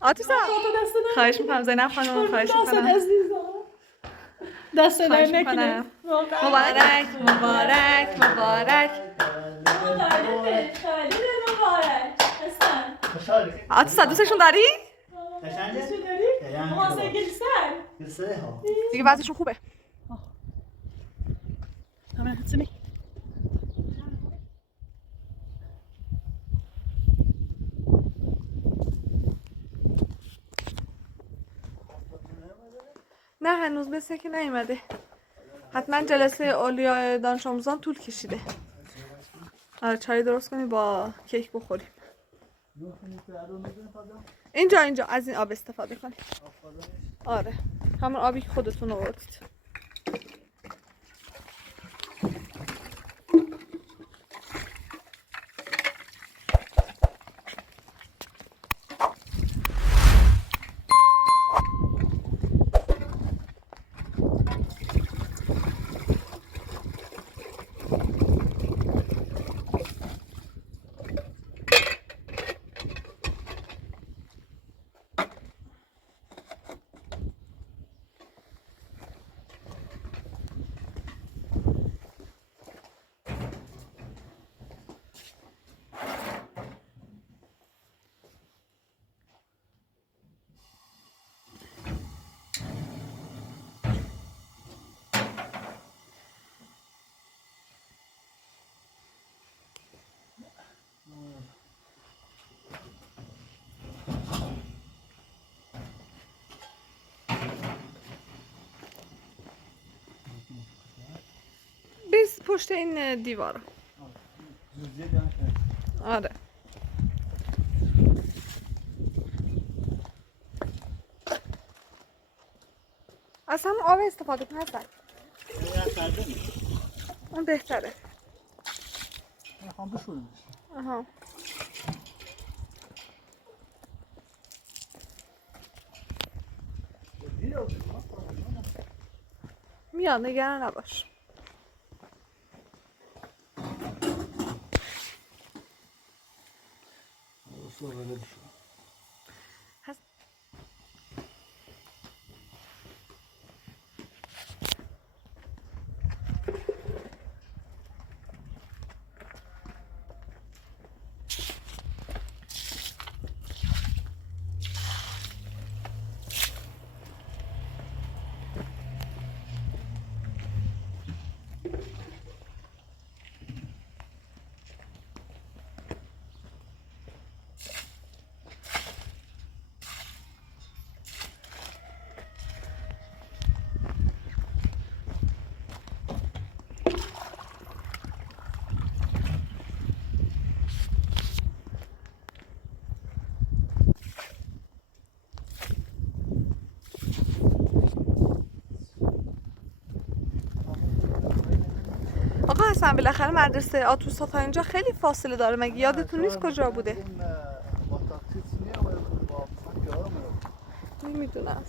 آتوسا خواهش میکنم زینب خانم خواهش میکنم دست خواهش در میکنم نکنه مبارک مبارک مبارک آتوسا دوستشون داری؟ دیگه وضعشون خوبه نه هنوز مثل که نیومده حتما جلسه اولیاء دانش آموزان طول کشیده آره چای درست کنی با کیک بخوریم اینجا از این آب استفاده کنی آره همون آبی که خودتون آوردید بیز پشت این دیوارا آره از همون آب استفاده کن حسن اون بهتره میخوام بشورمش آها میاد نگران نباش آقا حسن بالاخره مدرسه آتوسا تا اینجا خیلی فاصله داره مگه یادتون نیست کجا بوده؟ نمیدونم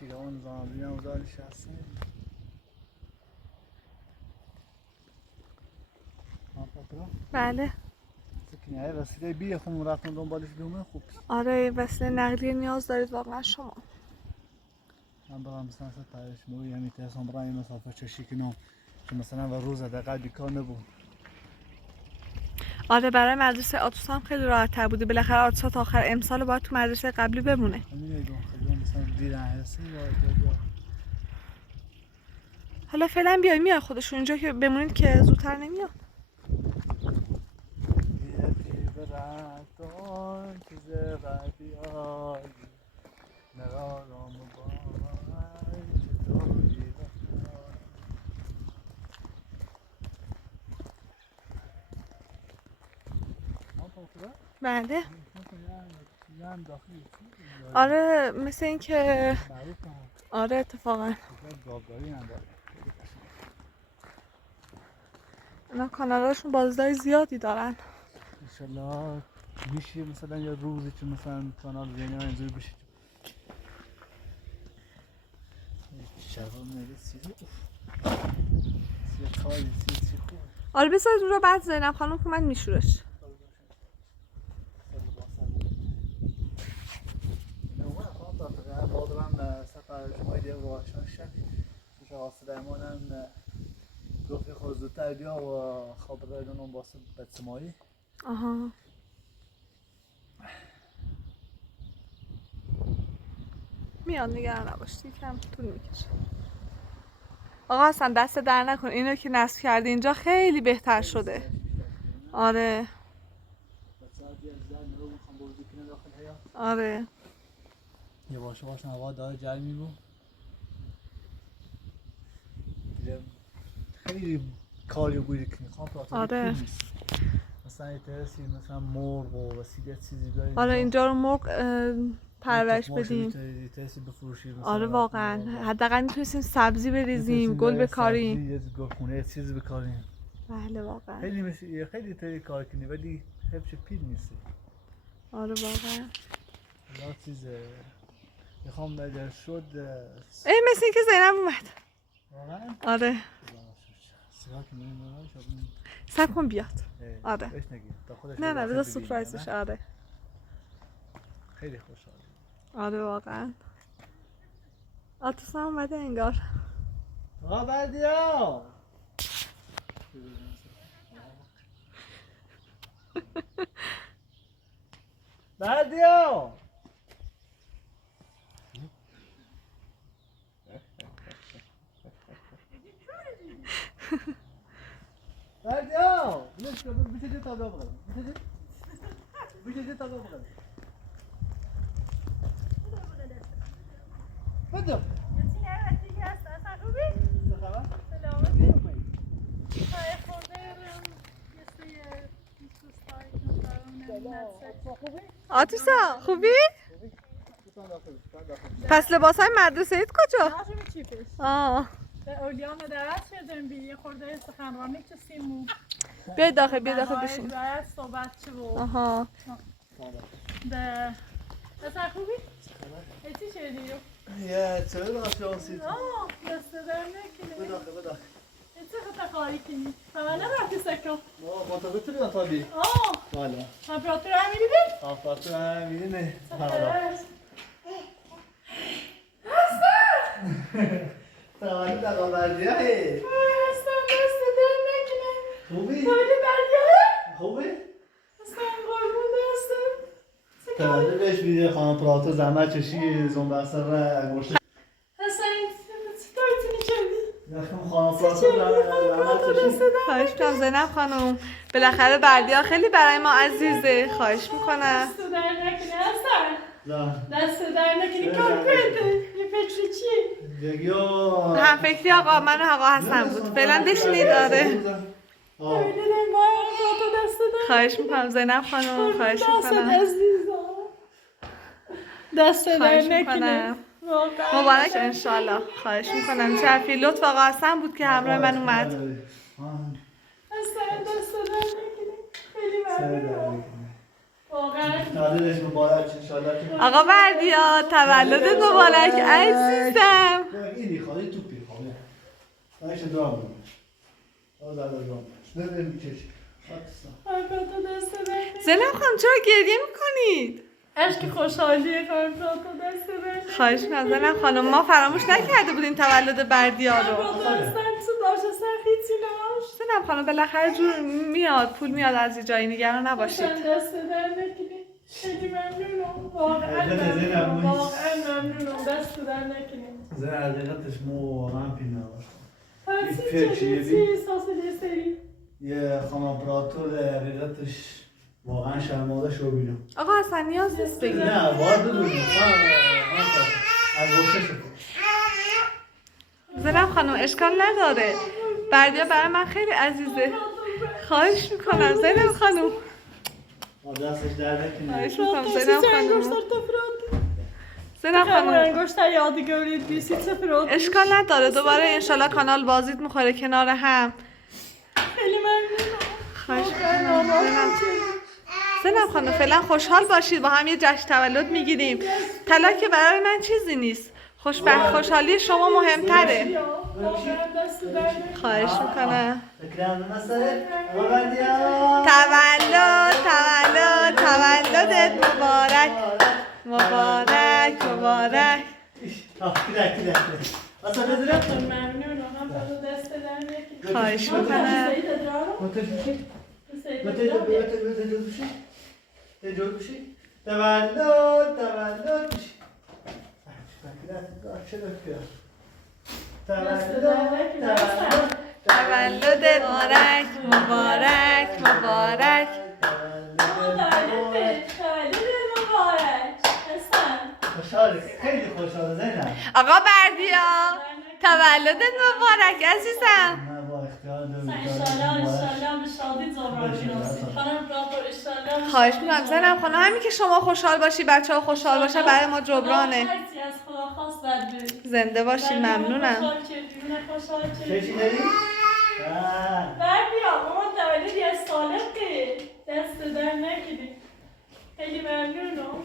شیران زامبی هم دارش هستن بله سکنیه وسیله بی خون رفتن دنبالش بیومه خوب آره وسیله نقلیه نیاز دارید واقعا شما من برام مثلا تایش موی یعنی تاسم برای مسافر چشی کنم که مثلا و روز دقیقه بیکار نبود آره برای مدرسه آتوسا هم خیلی راحت تر بوده بالاخره آتوسا تا آخر امسال باید تو مدرسه قبلی بمونه همین ایدون خیلی مثلا دیدن هستی یا حالا فعلا بیای میای خودشون اینجا که بمونید که زودتر نمیاد براتون چیز بدی آی نرارم با بله هم داخلی آره مثل این که معروف هم آره اتفاقا گاوداری هم داره. اینا کانالاشون بازدهی زیادی دارن انشالله میشه مثلا یه روزی که مثلا کانال زینا اینجوری بشه شبا میگه سیزه سیزه کاری سیزه خوب آره بذارید اون رو بعد زینب خانم که من میشورش مادرم سفر شما دیگه رو آشنا شد پیش آقا سلیمان هم گفت خود زودتر بیا و خبر دونم واسه بچمایی آها میاد نگران نباشتی کم طول میکشه آقا اصلا دست در نکن اینو که نصب کردی اینجا خیلی بهتر شده آره آره یه باشه هوا داره جرمی بود خیلی کاری بودی که میخوام آره مثلا یه ترسی مثلا مرغ و وسیله چیزی داریم آره اینجا رو مرغ پرورش بدیم ترسی بفروشیم آره واقعا حداقل میتونستیم سبزی بریزیم گل بکاریم یه گلخونه چیزی بکاریم بله واقعا خیلی تری کار کنی ولی حبش پیر نیستی آره واقعا لا چیزه میخوام اگر شد ای مثل این که زینب اومد واقعا آره سیگار که میریم شد سب کن بیاد آره بهش نگیر تا خودش نه بذار سورپرایز بشه آره خیلی خوشحال آره واقعا آتوس هم اومده انگار آقا بردیا بردیا بردیا بیشه تا ببرم بیشه تا ببرم بدم آتوسا خوبی؟ پس لباس های مدرسه ایت کجا؟ آه اولیان درست شدن بی یه خورده سخنرانی که سیمو بیا داخل بشین باید صحبت چه بود آها ده اصلا خوبی؟ چی شدی رو؟ یه چه ناشانسی آه دسته در نکنه بداخل چه خطا کاری کنی؟ فهمه نرفتی سکو ما منتظر تو بیان تابی آه والا تمپراتور هم میری بید؟ تمپراتور هم میدینه تولید آقا بردیه اصلا دسته در نکنه خوبی؟ تولید بردیه؟ خوبی؟ اصلا قربون دسته تولدش میده خانم پراتو زحمت چشی زنبه اثر انگوشت اصلا چطور تونی کردی؟ خانم پراتو زحمت چشی خواهش میکنم زینب خانم بالاخره بردیا خیلی برای ما عزیزه خواهش میکنم دست در نکنه اصلا زن دست در نکنه کار کرده یه فکر چیه؟ دیگیو هم فکری آقا من و آقا حسن بود فعلا بشینید آره ببینیم باید تو دست در خواهش میکنم زینب خانم خواهش دست میکنم عزیزم دست در خواهش نکنه میکنم واقعا مبارک انشالله خواهش میکنم شرفی لطف آقا حسن بود که همراه من اومد اصلا دست در نکنه خیلی ممنونم واقعا تولدش مبارک انشالله آقا بردیا تولدت مبارک عزیزم اینی خواهی تو پی خواهی خواهیش دعا بود آز علا دعا بود نبیم میکش تو دست در نکنه زینب خانم چرا گریه میکنید؟ عشق خوشحالیه کار تو دست در نکنه خواهش میکنم زینب خانم ما فراموش نکرده بودیم تولد بردیا رو زینب خانم بالاخره جور میاد پول میاد از یه جایی نگران نباشید دست در نکنی خیلی ممنونم واقعا ممنونم دست در نکنی زن حقیقتش واقعا پینه چی ساس دستری یه خانم امپراتور حقیقتش واقعا شرماده شو بینم آقا اصلا نیاز نیست بگید نه باید بدونیم انگوشش زینب خانم اشکال نداره بردیا برای من خیلی عزیزه خواهش میکنم زینب خانم دستش در نکنه. خواهش میکنم Pratar زینب sitter خانم. انگشتر pratar. زینب خانم انگشتر یادگاری بیسیت pratar. اشکال نداره دوباره انشالله کانال بازیت میخوره کنار هم. خیلی ممنونم. خواهش میکنم زینب خانم فعلا خوشحال باشید با هم یه جشن تولد میگیریم. طلا که برای من چیزی نیست. خوشحالی شما مهمتره. واقعا دست در نکنه. خواهش میکنم. فکرم مسئله آقایان. تولدت مبارک مبارک مبارک. کده اصلا بذارم ممنونم. هم برای دست در نکنه. خواهش میکنم. تولد بشی تولد بشی تولدت مبارک مبارک مبارک. خوشحاله خیلی خوشحاله زینب. آقا بردیا تولدت مبارک عزیزم. نه با اختیار دارم. انشالله به شادی زمران بیناسی. خانم برادر انشالله. خواهش میکنم زینب خانم همین که شما خوشحال باشی بچه ها خوشحال باشن برای ما جبرانه. هرچی از خدا خواست بده. زنده باشی ممنونم. چه چی داری؟ بردیا مامان تولدی از سالقه دست در نگیری. خیلی ممنونم.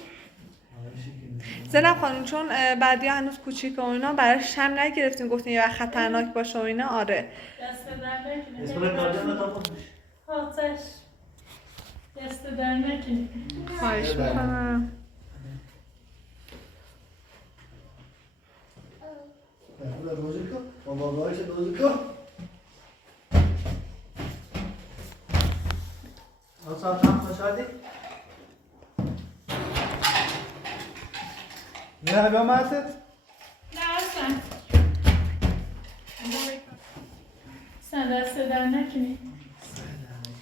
زینب خانم چون بردیا هنوز کوچیکه و اینا براش شم نگرفتیم گفتیم یه وقت خطرناک باشه و اینا. آره دست در نکنی. اسم کاردیان تا خودش. آتش دست در نکنی. خواهش میکنم. روزی کن با بابایش روزی کن. اصلا هم خوشحالی؟ نه بیا ماتت؟ نه اصلا دست در نکنی.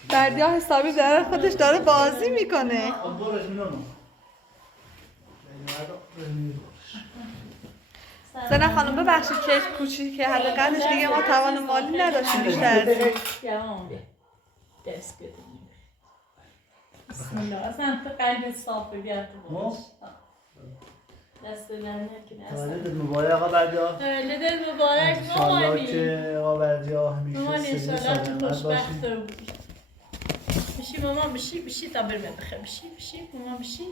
بردیا حسابی داره خودش داره بازی میکنه. برش میونم. زینب خانم ببخشید که کوچیکه حداقلش دیگه ما توان مالی نداشتیم بیشتر از این. دست بدیم. بسم الله اصلا تو قلب صاف بیاد تو باش. دست در نکنی اصلا. تولدت مبارک آقا بردیا. تولدت مبارک انشالله مامانی. که آقا بردیا مامان همیشه سری انشالله تو سلامت خوشبخت باشی. رو بشی مامان بشی تا برمه بخیر بشی مامان بشی.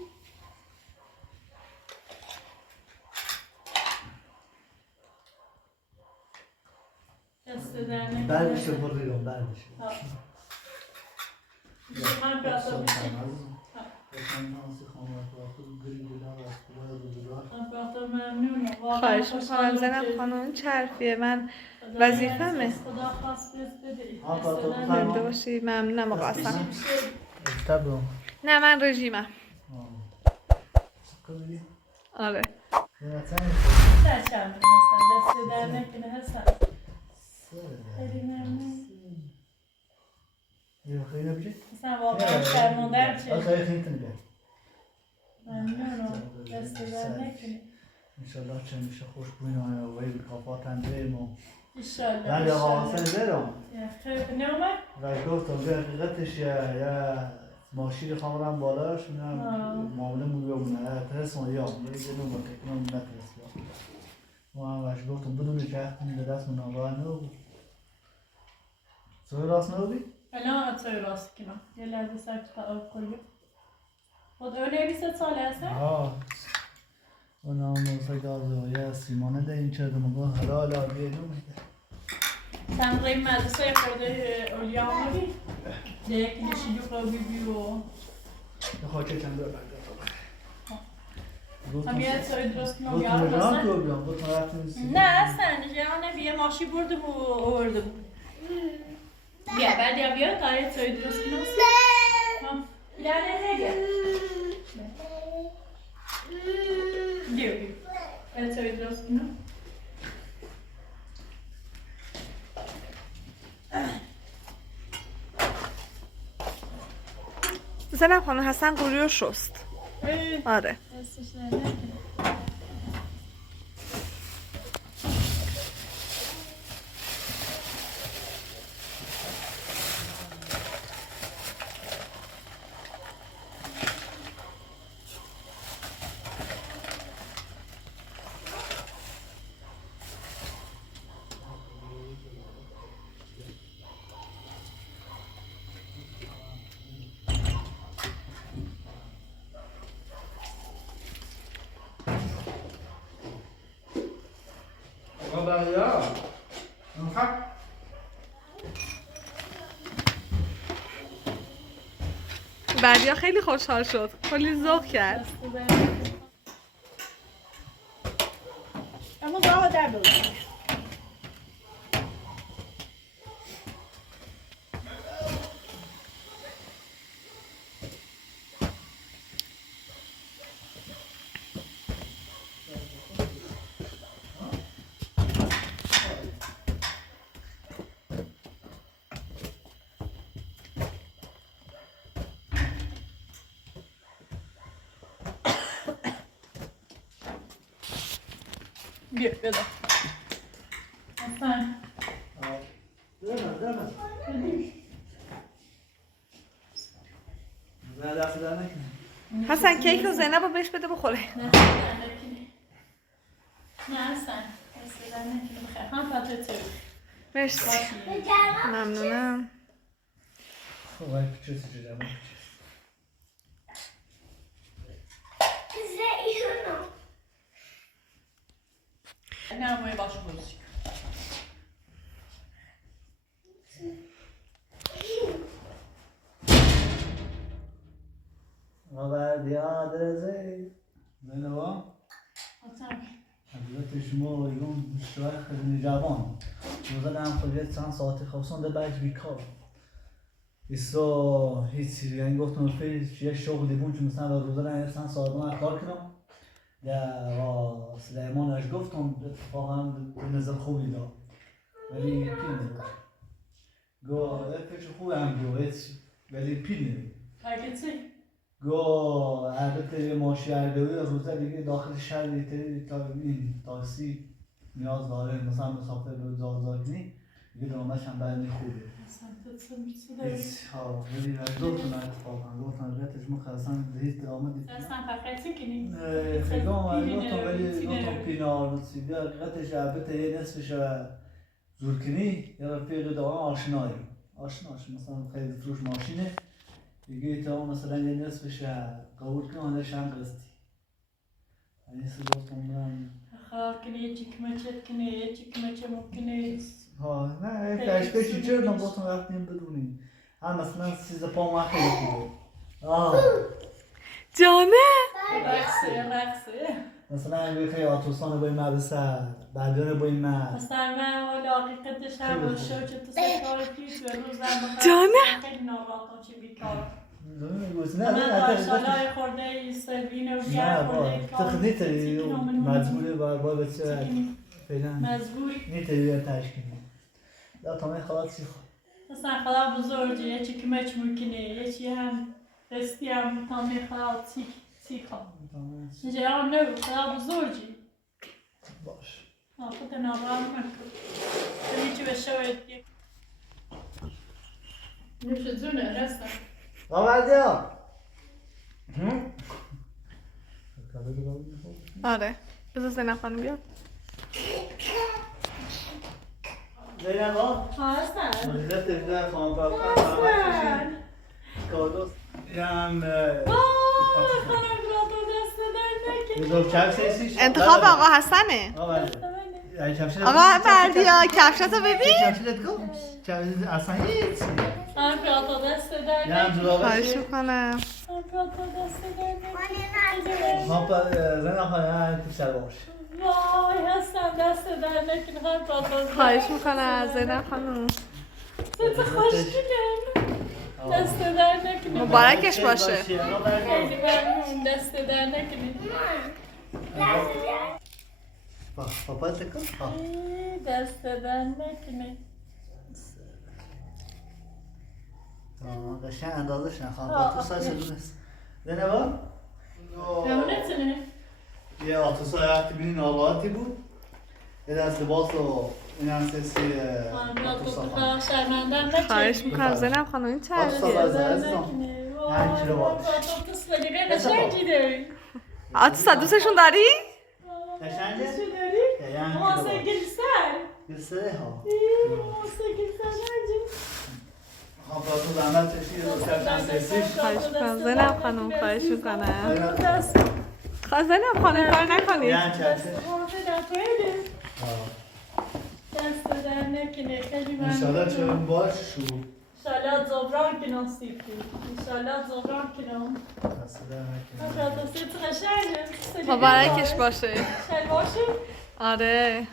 دست در نکنی. بردش بردیرم بردش. من براتو بشی. من براتو ممنونم. خواهش میکنم زینب خانم این چرفیه من وظیفمه. خدا خواست بده. زنده باشی ممنونم آقا اصلا. تبرم. نه من رژیمم. آره چشم هستم دست در نکنه هستم. خیلی ممنون. خیلی بچه؟ مثلا واقعا شرمندم چه؟ خیلی خیلی تنگه. ممنونم دست در نکنه. انشالله چه میشه خوش بینه و وی کافات اندریم و انشالله. ولی آقا حسن زیرم خیلی نومه؟ و گفتم به حقیقتش یا ماشین خامرم بالاش معامله بمونه ترسم یا دیگه نمو تکنم نترس یا و همش گفتم بدون که اختیم به دست من آقا نبود سوی راست نبودی؟ الان توی راست کنم یه لحظه سر تو آب کنیم خود اونه 20 ساله هستن؟ اون هم نوزه گازه یا سیمانه ده این چرده مگاه حلال آبیه نمیده تمرین مدرسه خورده اولیا آمدی؟ یکی نشیدو قوی بیو به خاکه چند دار برگه هم یه توی درست کنم گفتم یاد رام بسن؟ تو بیام گفتم رفتیم سیمانه نه اصلا جهانه بیه ماشی بردم و آوردم بیا بعد یا بیا تا یه توی درست کنم یعنی نگه بیا یه توی درست کنم زینب خانم حسن قوری رو شست. آره دستش نکنه یا نخب بردیا خیلی خوشحال شد، کلی ذوق کرد. اما گاه در بود. بیا بده. اصلا. حسن کیک رو زینب رو بهش بده بخوره. نه اصلا. اصلا نکنه بخیر. هم پاتو. مرسی. ممنونم. خب وای پیچه سجده نه موی باش بوزی. بردیا درزه زنبا اصلا. حضرت شما یون شوخ نجابان روزا هم خودت چند ساعتی خوابسون ده باید بیکار ایسا هیچ یعنی گفتم فیل یه شغلی بون که مثلا روزا هم چند ساعت من کار کنم و سلیمانش گفتم اتفاقا نظر خوبی داد ولی پیل نبود گو فکر خوبی هم گو ولی پیل نبود پاکتی؟ گو البته ماشی اردوی روزه دیگه داخل شهر تا این تاکسی نیاز داره مثلا مسافر رو زار کنی دیگه درامش هم برمی خوبه اصلا تو چه داری؟ ها ولی دوتون اتفاقا دوتون البته مخ اصلا هیچ درامه دیگه اصلا پاکتی کنی؟ خیلی دوتون ولی دوتون پینار نصیبی حقیقتش البته یه نصفش زور کنی یه رفیق دوام آشناش مثلا خیلی فروش ماشینه دیگه تا مثلا یه نصفش قبول کنه هنش هم قسطی این سه دوستم من خواهر کنی یه چکمچت کنی یه چکمچه ممکنه ها نه تشکیشی چرا نبودم رفتیم بدونی هم مثلا 13 ماه خیلی خوبه جانه رقصه مثلا اگه خیلی آتوسان باید مدرسه بردیانه باید مثلا من حالا حقیقتش هم باشه که تو سکار پیش به روزم بخواه جانه خیلی ناراحتم چه بیکارم نه من پاشالای خورده سربین و بیار خورده کار تخدیت مجبوره باید بچه فعلا مجبور نیتری تشکیلی یا تا من خلاص چی خود مثلا خدا بزرگی یه چی کمچ ممکنه یه چی هم دستی هم تا می خدا سی خواه اینجا یا نو خدا بزرگی باش خود نابرام نکن بلی چی بشه باید نوش زونه رستم بردیا آره بذار زینب خانم بیاد زینب ها؟ ها هستن مجلت تجده خانم پاپا کادوست یم خانم براتو دست در نکن بزرگ چپ سیسیش انتخاب آقا حسنه. آقا بردیا کفشتو ببین. کفشت کو؟ کفشت اصلا هیچ خانم براتو دست در نکن خواهش میکنم. خانم براتو دست در نکن ما زن خانم تو باش وای هستم دست در نکن خانم براتو خواهش میکنم از زینب خانم. تو خوشگلن دست در نکنی مبارکش باشه. خیلی ممنون دست در نکنی پاپا تکن دست در نکنی قشنگ اندازه شن خانم تو سایز دونست زنبا نمونتونه یه آتوسای وقتی بینی ناباتی بود یه دست لباس و این هم سیسی آتوسا شرمندم نکنی خواهش میکنم زینب خانم این چرخیه. آتوس ولی غیر قشنگی داری آتوسا دوستشون داری؟ قشنگه؟ دوستشون داری؟ ماسه گلسر گلسره ها ماسه گلسر نجی خب تو زحمت چشید و سرچن سیسیش خواهش میکنم زینب خانم خواهش میکنم. دست زینب خانم کار نکنید. یعنی چشید دست در نکنه خیلی ممنون. انشالله چه باش شو انشالله زبران که نصیب کنی. انشالله زبران کنم. دست در نکنه. انشالله دستت قشنگه. مبارکش باشه. شل باشه. آره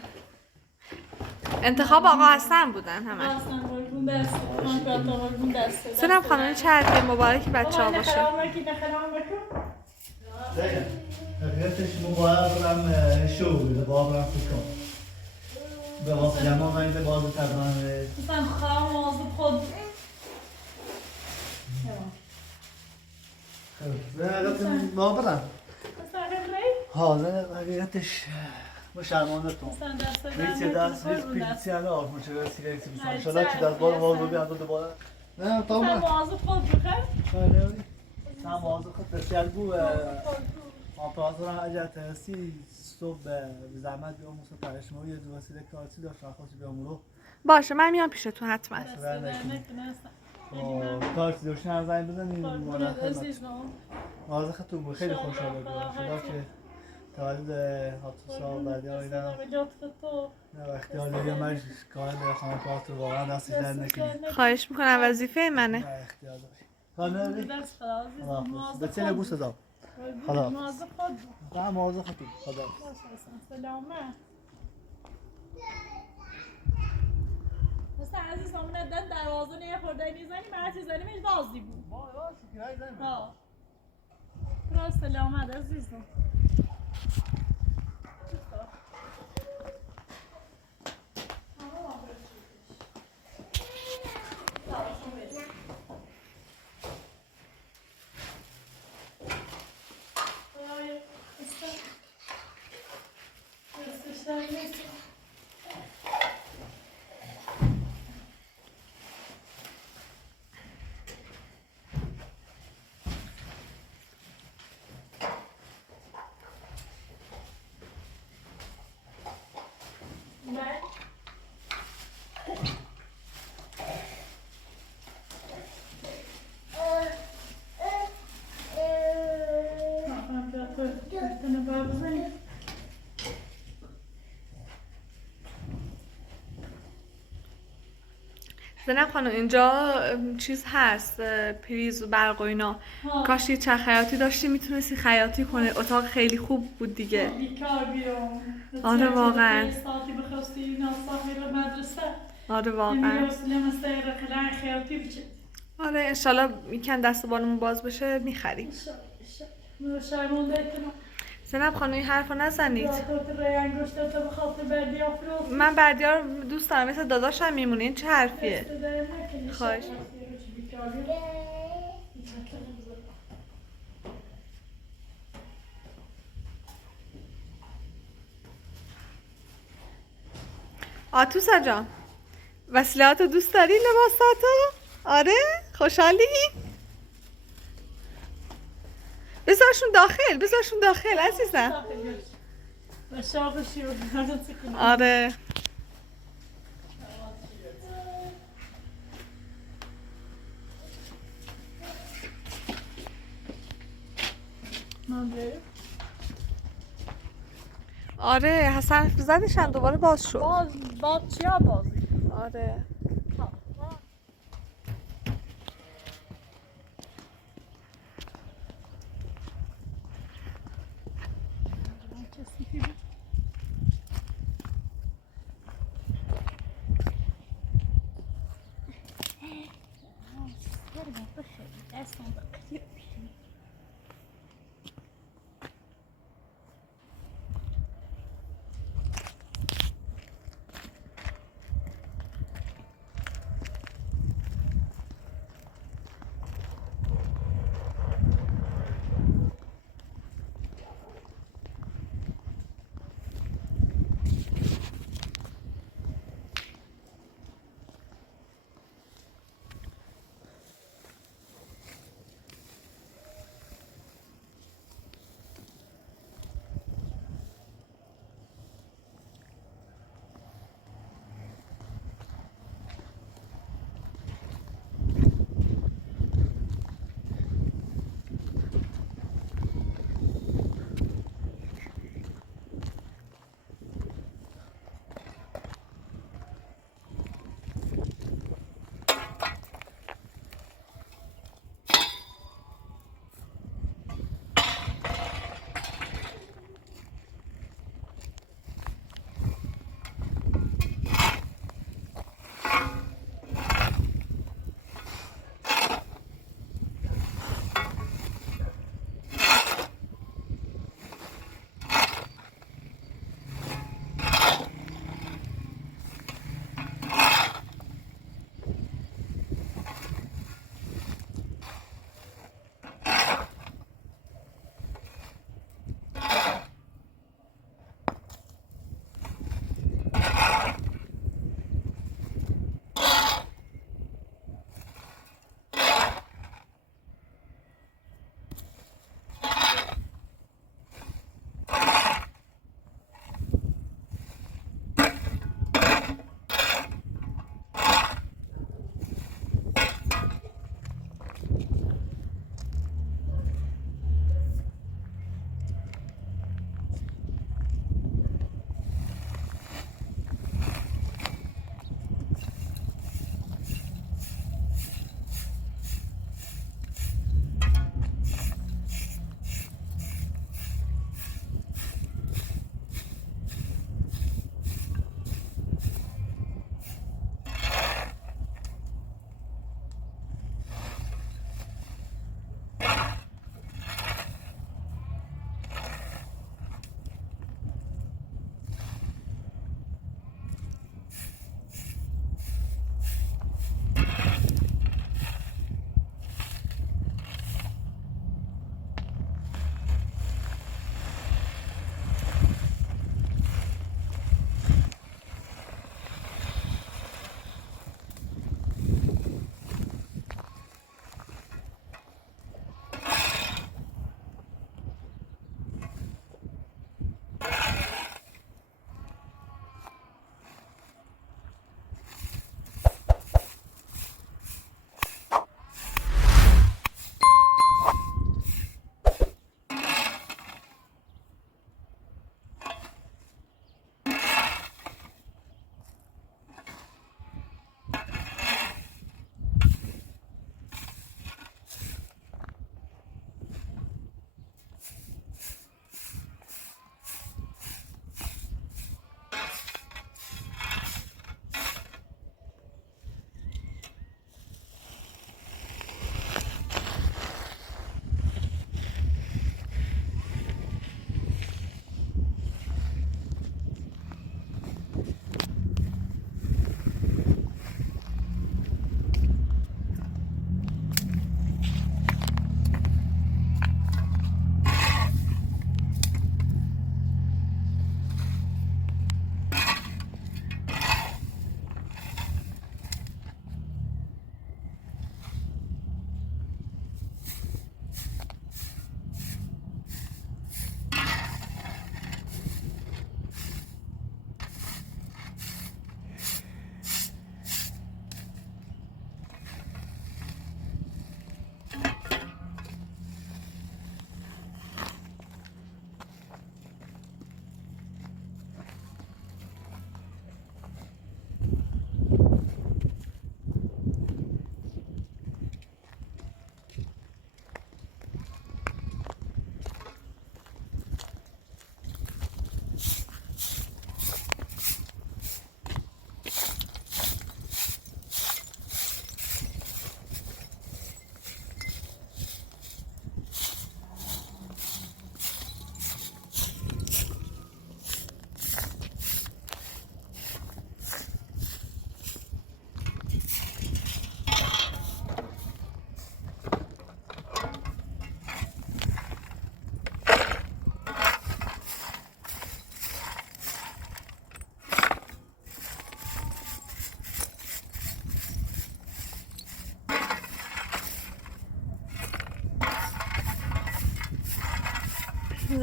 انتخاب آقا حسن بودن همه. اصلا قربون دسته. من برات قربون دسته. سنم خانم چه هدیه مبارک بچه ها باشه. نخرام بکی نخرام بکن. زين حقيقتش مو برام شو اذا برام فيكم بغض لما ما يبي بعض طبعا مثلا خواهم مواظب خود. ما برام مثلا خیلی هذا حقيقتش مش عمانتهم مثلا دسته ريتي داس ريت بيتي انا اعرف مش ريتي ريتي بس ان شاء الله كده بار بار ببي عند دوباره نه مثلا طبعا مواظب خود بخیر. سام موضوع خد بسیار بو آپاراتور اگر ترسی صبح به زحمت بیام مثلا پرش ما یه دو وسیله کارتی داشت خاصی بیام رو باشه من میام پیشتون حتما. دسته در نکنه اصلا. کارتی داشتن از زنگ بزنیم قربون عزیزم. آزه خطور بود خیلی خوشحال بودم شده که تولد حاتوسا بعدی ها اینا نه وقتی حالا یه من کار به خانه کارتو واقعا دستی در نکنیم خواهش میکنم وظیفه منه. نه اختیار داری خانه درس خدا عزیزم. به چه بوسه دام خدا مواظب خود. نه موضوع خطور خدا سلامه. مثلا عزیز همون دن دروازه نخورده میزنیم هر چیز زنیم این بازی بود. ها. برای سلامت عزیزم. زنب خانم اینجا چیز هست پریز و برق و اینا. کاش یه چه خیاطی داشتی میتونستی خیاطی کنه. اتاق خیلی خوب بود دیگه. بیکار بیام. آره واقعا. ساعتی بخواستی ناصاف میره مدرسه. آره واقعا. خیاطی بچه. آره انشالله میکن دست بالمون باز بشه میخریم. زنب خانم این حرفا نزنید. من بردیار دوست دارم مثل داداشم میمونه. این چه حرفیه؟ خواهش. آتوسا جان وسیلهاتو دوست داری لباساتو؟ آره؟ خوشحالی؟ بذارشون داخل عزیزم. آره آره حسن زدشن دوباره باز شد. باز چیا بازی؟ آره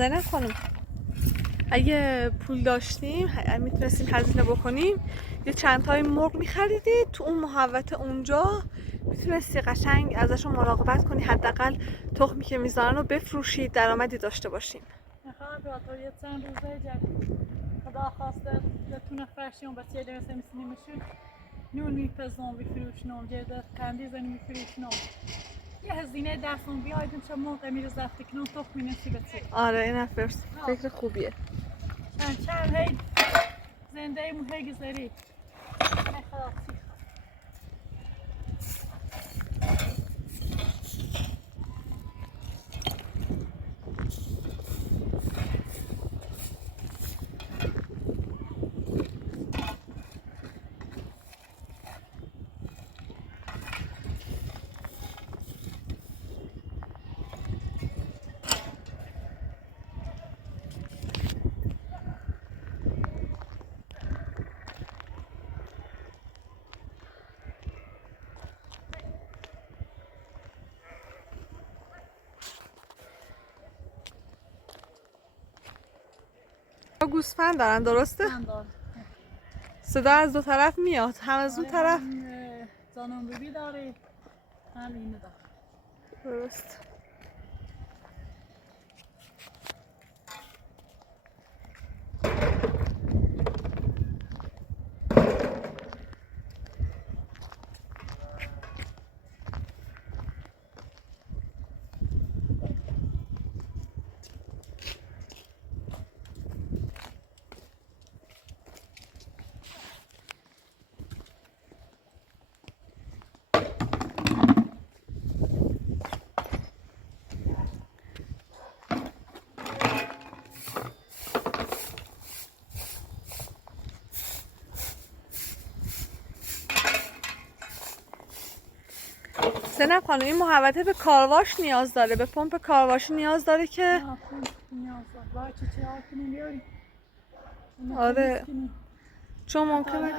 زینب خانم اگه پول داشتیم میتونستیم هزینه بکنیم یه چند تای مرغ میخریدید تو اون محوطه اونجا میتونستی قشنگ ازشون مراقبت کنی، حداقل تخمی که میذارن رو بفروشید درآمدی داشته باشیم. میخوام تو یه چند روزه خدا خواسته بتونه فرشیون بس یه مثل میشون نون میپزنم بفروشنم جده کندی زنی میفروشنم یه هزینه درسون بیایدیم شما موقع میره زفته کنم تخمی نصیبت آره این فکر خوبیه. چند هی زنده موهی گذاری نخواهد گوسفند دارن درسته؟ صدا از دو طرف میاد، هم از اون طرف زانون بیبی داره هم اینو داره. درست. زینب خانم این محوطه به کارواش نیاز داره، به پمپ کارواشی نیاز داره که آره چون ممکنه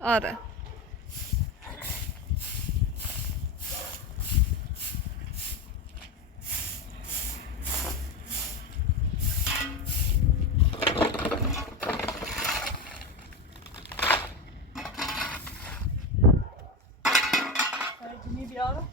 آره بیارم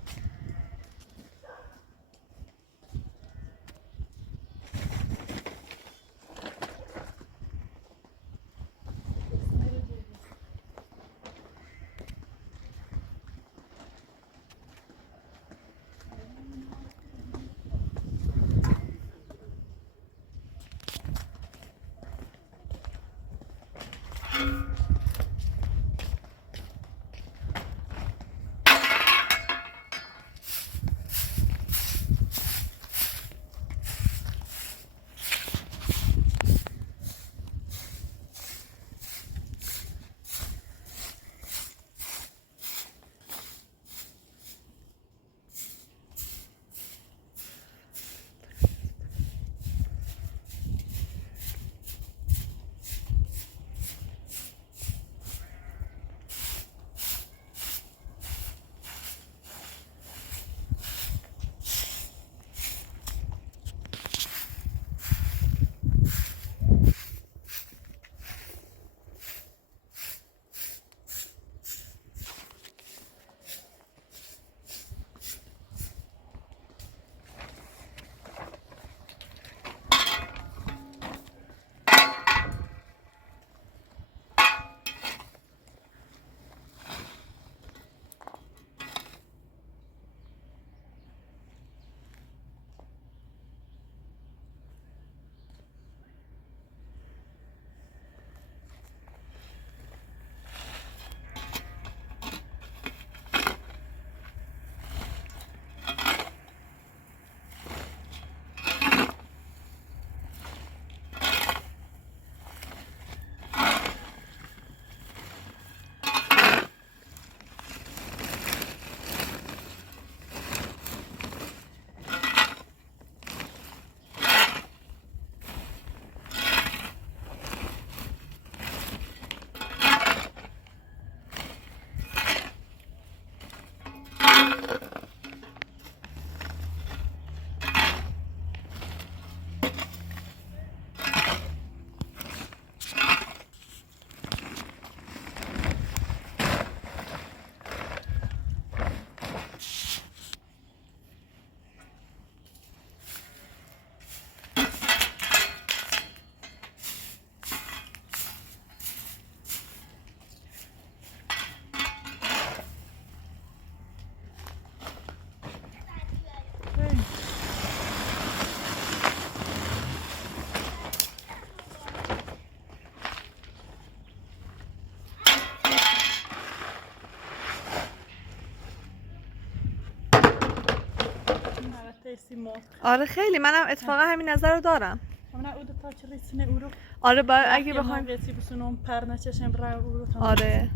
ما آره خیلی، منم اتفاقا همین نظر رو دارم. همه او دو تا چلیسینه او رو آره باید اگه بخوایم قیتی بسونم پر نچشم برای او رو تا آره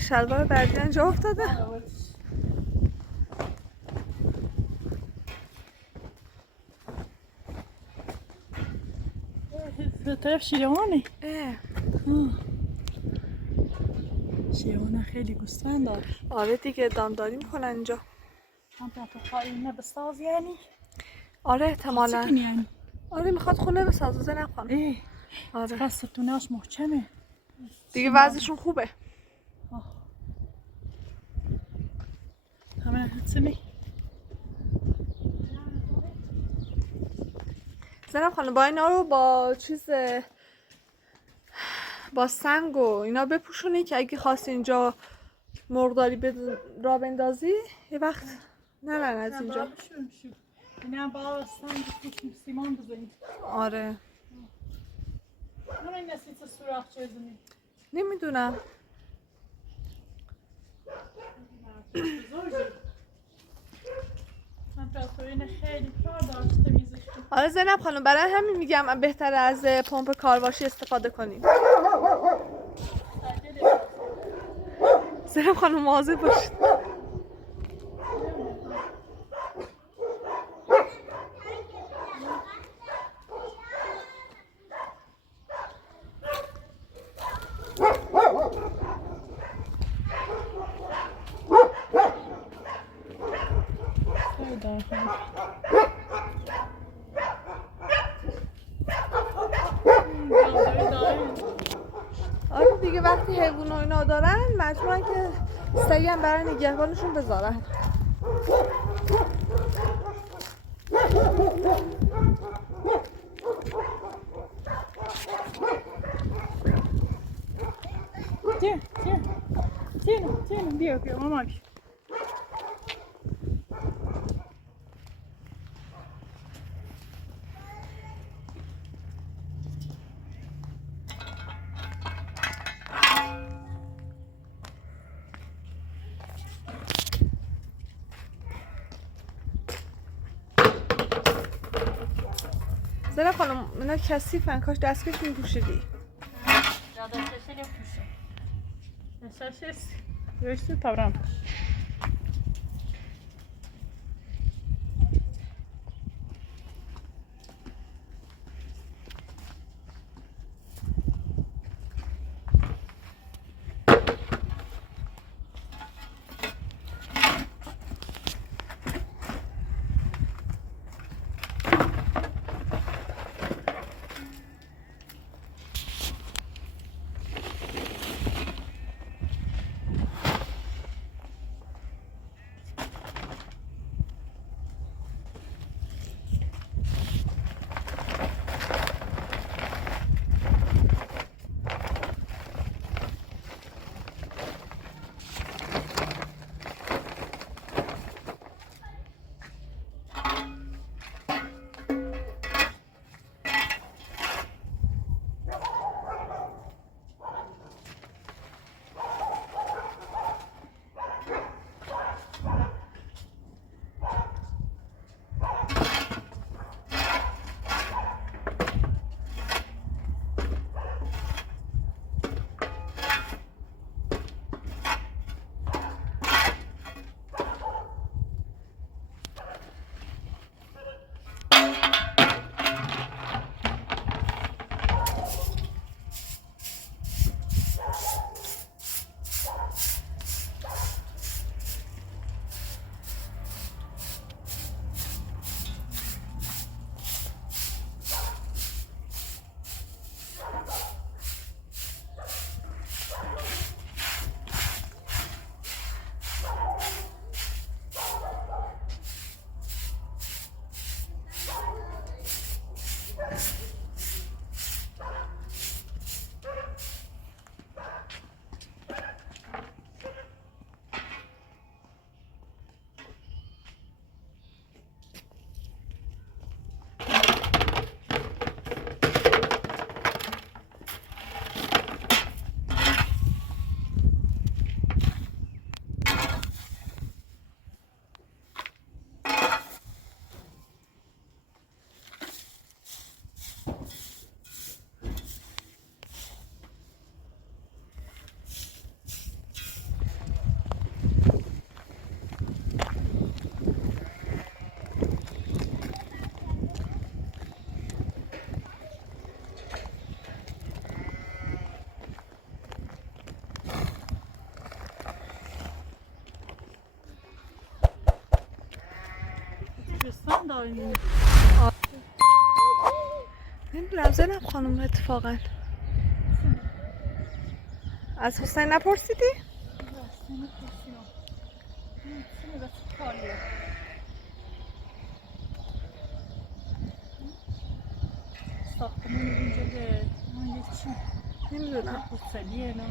شلوار بعدی اینجا افتاده. طرف شیروانه اه. شیروانه خیلی گوسفند داره. آره دیگه دامداری میکنن اینجا. هم تو خواهی بساز یعنی آره چی احتمالا کنی یعنی آره میخواد خونه بسازه زنم خانم. آره چقدر ستونهاش محکمه دیگه وضعشون خوبه. همه هتسنی زنم خانم با اینا رو با چیز با سنگ و اینا بپوشونی که اگه خواستی اینجا مرغداری را بندازی یه وقت نرن از اینجا. اینا با سنگ پوش سیمان بزنید. آره اون این نسیت سوراخ چیزونی نمیدونم. تمپراتورین خیلی کار داشته میزش. آره زینب خانم برای همین میگم بهتره از پمپ کارواشی استفاده کنیم. زینب خانم مواظب باشید. آره دیگه وقتی حیوان و اینا دارن مجبورن که سگی هم برای نگهبانشون بذارن. بیا ماما بیا. زینب خانم اینا کثیفن کاش دستکش میپوشیدی. Görüşürüz Tavran. آینه نمیدونم زینب خانم اتفاقا از حسین نپرسیدی؟ راستینه کسیام سینه بس کاریه ساختمان اینجا به چی؟ نمیدونم حسلیه نه